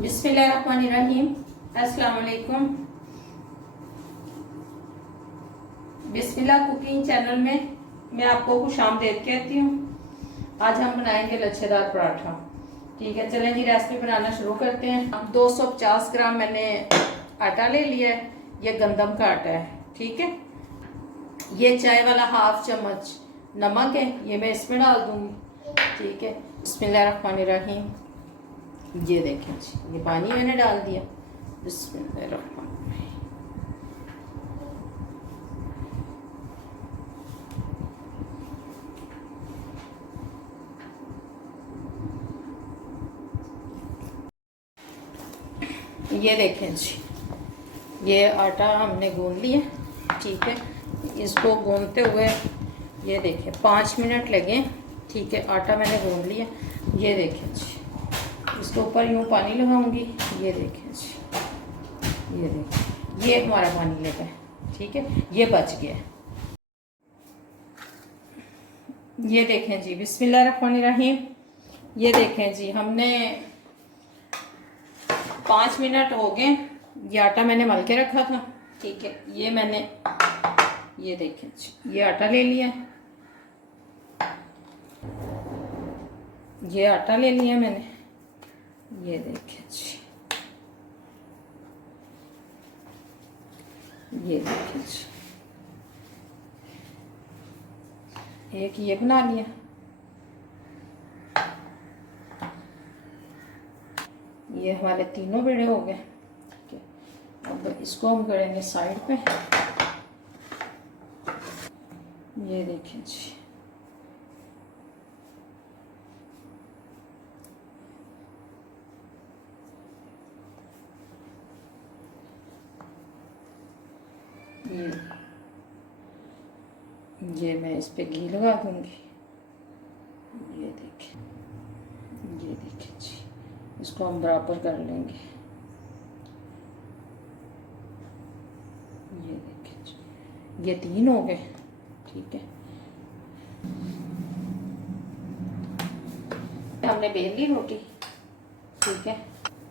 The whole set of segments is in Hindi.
बिस्मिल्लाहिर्रहमानिर्रहीम। अस्सलाम वालेकुम। बिस्मिल्लाह कुकिंग चैनल में मैं आपको खुशामदीद कहती हूँ। आज हम बनाएंगे लच्छेदार पराठा। ठीक है, चलें जी रेसिपी बनाना शुरू करते हैं। 250 ग्राम मैंने आटा ले लिया है। ये गंदम का आटा है। ठीक है, ये चाय वाला हाफ चम्मच नमक है, ये मैं इसमें डाल दूंगी। ठीक है, बिस्मिल्लाहिर्रहमानिर्रहीम। ये देखें जी, ये पानी मैंने डाल दिया। बिस्मिल्लाहिर्रहमानिर्रहीम। ये देखें जी, ये आटा हमने गूंद लिया। ठीक है, इसको गूंदते हुए ये देखें 5 मिनट लगे। ठीक है, आटा मैंने गूंद लिया। ये देखें जी, इसके ऊपर यूँ पानी लगाऊंगी। ये देखें जी, ये देखें, ये हमारा पानी लगा है। ठीक है, ये बच गया। ये देखें जी, बिस्मिल्लाहिर्रहमानिर्रहीम। ये देखें जी, हमने 5 मिनट हो गए। ये आटा मैंने मल के रखा था। ठीक है, ये मैंने ये देखें जी, ये आटा ले लिया। ये आटा ले लिया मैंने। ये देखें जी, ये देखें जी, एक ये बना लिया। ये हमारे तीनों बेड़े हो गए। ठीक है, अब इसको हम करेंगे साइड पे। ये देखें जी, ये मैं इस पे घी लगा दूंगी। ये देखें, ये देखें जी, इसको हम बराबर कर लेंगे। ये देखें जी, ये 3 हो गए। ठीक है, हमने बेल ली रोटी। ठीक है,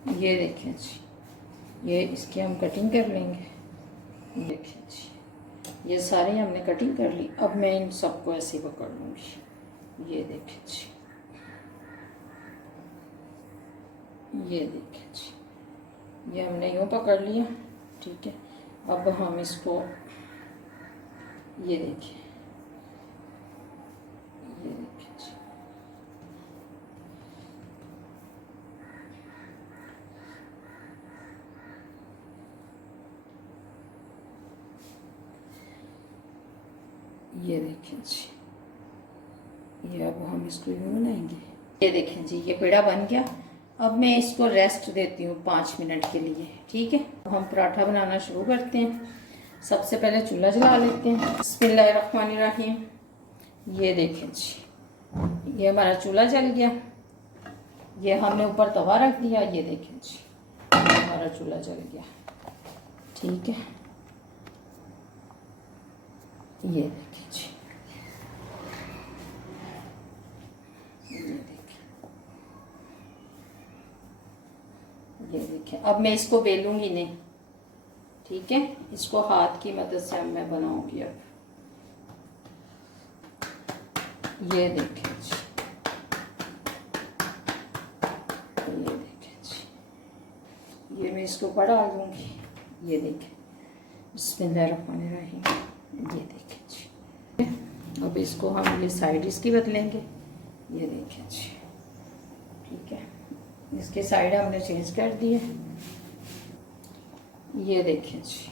ये देखें जी, ये इसकी हम कटिंग कर लेंगे। देखें जी, ये सारे हमने कटिंग कर ली। अब मैं इन सबको ऐसे पकड़ लूँगी। ये देखें जी, ये देखें जी, ये हमने यूँ पकड़ लिया। ठीक है, अब हम इसको ये देखें, ये देखें जी, ये देखें जी, ये अब हम इसको यूँ बनाएंगे। ये देखें जी, ये पेड़ा बन गया। अब मैं इसको रेस्ट देती हूँ 5 मिनट के लिए। ठीक है, अब हम पराठा बनाना शुरू करते हैं। सबसे पहले चूल्हा जला लेते हैं। बिस्मिल्लाहिर्रहमानिर्रहीम। ये देखें जी, ये हमारा चूल्हा जल गया। ये हमने ऊपर तवा रख दिया। ये देखें जी, हमारा चूल्हा जल गया। ठीक है, ये देखें जी, ये देखें। अब मैं इसको बेलूंगी नहीं। ठीक है, इसको हाथ की मदद से अब मैं बनाऊंगी। अब ये देखें जी, ये देखें जी, ये मैं इसको ऊपर डाल दूंगी। ये देखें, बिस्मिल्लाहिर्रहमानिर्रहीम। ये देखें जी, अब इसको हम ये साइड इसकी बदलेंगे। ये देखें जी, ठीक है, इसके साइड हमने चेंज कर दिए। ये देखें जी,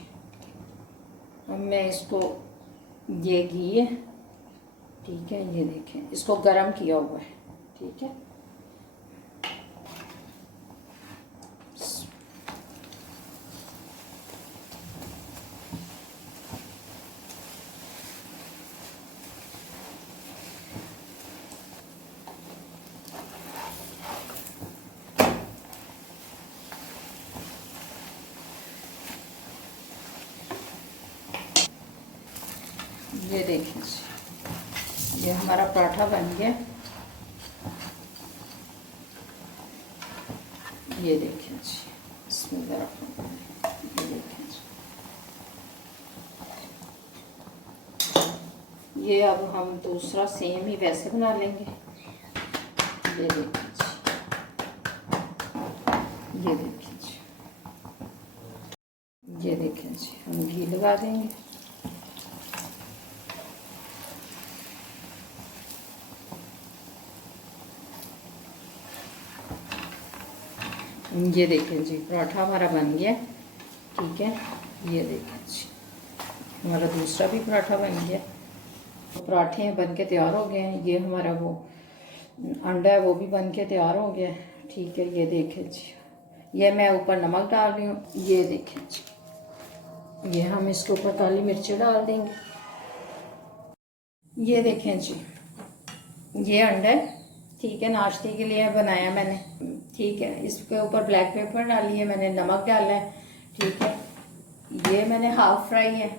अब मैं इसको ये घी है। ठीक है, ये देखें, इसको गरम किया हुआ है। ठीक है, ये देखें जी, ये हमारा पराठा बन गया। ये देखें जी, इसमें ये देखें जी। ये अब हम दूसरा सेम ही वैसे बना लेंगे। ये देखें जी, ये देखें जी, ये देखें जी, हम घी लगा देंगे। ये देखें जी, पराठा हमारा बन गया। ठीक है, ये देखें जी, हमारा दूसरा भी पराठा बन गया। तो पराठे बन के तैयार हो गए हैं। ये हमारा वो अंडा है वो भी बन के तैयार हो गया। ठीक है, ये देखें जी, ये मैं ऊपर नमक डाल रही हूँ। ये देखें जी, ये हम इसके ऊपर काली मिर्ची डाल देंगे। ये देखें जी, ये अंडा है। ठीक है, नाश्ते के लिए बनाया मैंने। ठीक है, इसके ऊपर ब्लैक पेपर डाली है मैंने, नमक डाला है। ठीक है, ये मैंने हाफ फ्राई है,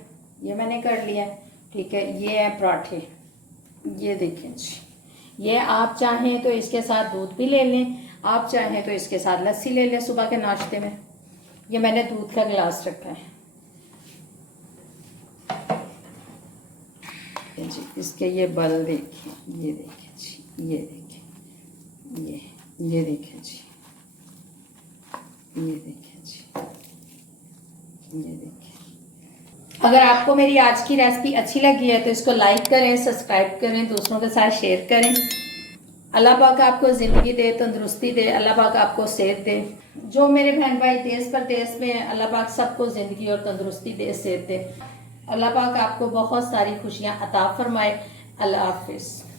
ये मैंने कर लिया है। ठीक है, ये है पराठे। ये देखें जी, ये आप चाहें तो इसके साथ दूध भी ले लें, आप चाहें तो इसके साथ लस्सी ले लें सुबह के नाश्ते में। ये मैंने दूध का गिलास रखा है जी। इसके ये बल देखिए, ये देखें जी, ये देखें, ये देखें जी, ये देखें जी, ये देखें। अगर आपको मेरी आज की रेसिपी अच्छी लगी है तो इसको लाइक करें, सब्सक्राइब करें, दूसरों के साथ शेयर करें। अल्लाह पाक आपको ज़िंदगी दे, तंदुरुस्ती दे, अल्लाह पाक आपको सेहत दे। जो मेरे बहन भाई देश परदेश में हैं, अल्लाह पाक सबको ज़िंदगी और तंदुरुस्ती दे, सेहत दे। अल्लाह पाक आपको बहुत सारी खुशियाँ अता फरमाए। अल्लाह हाफिज़।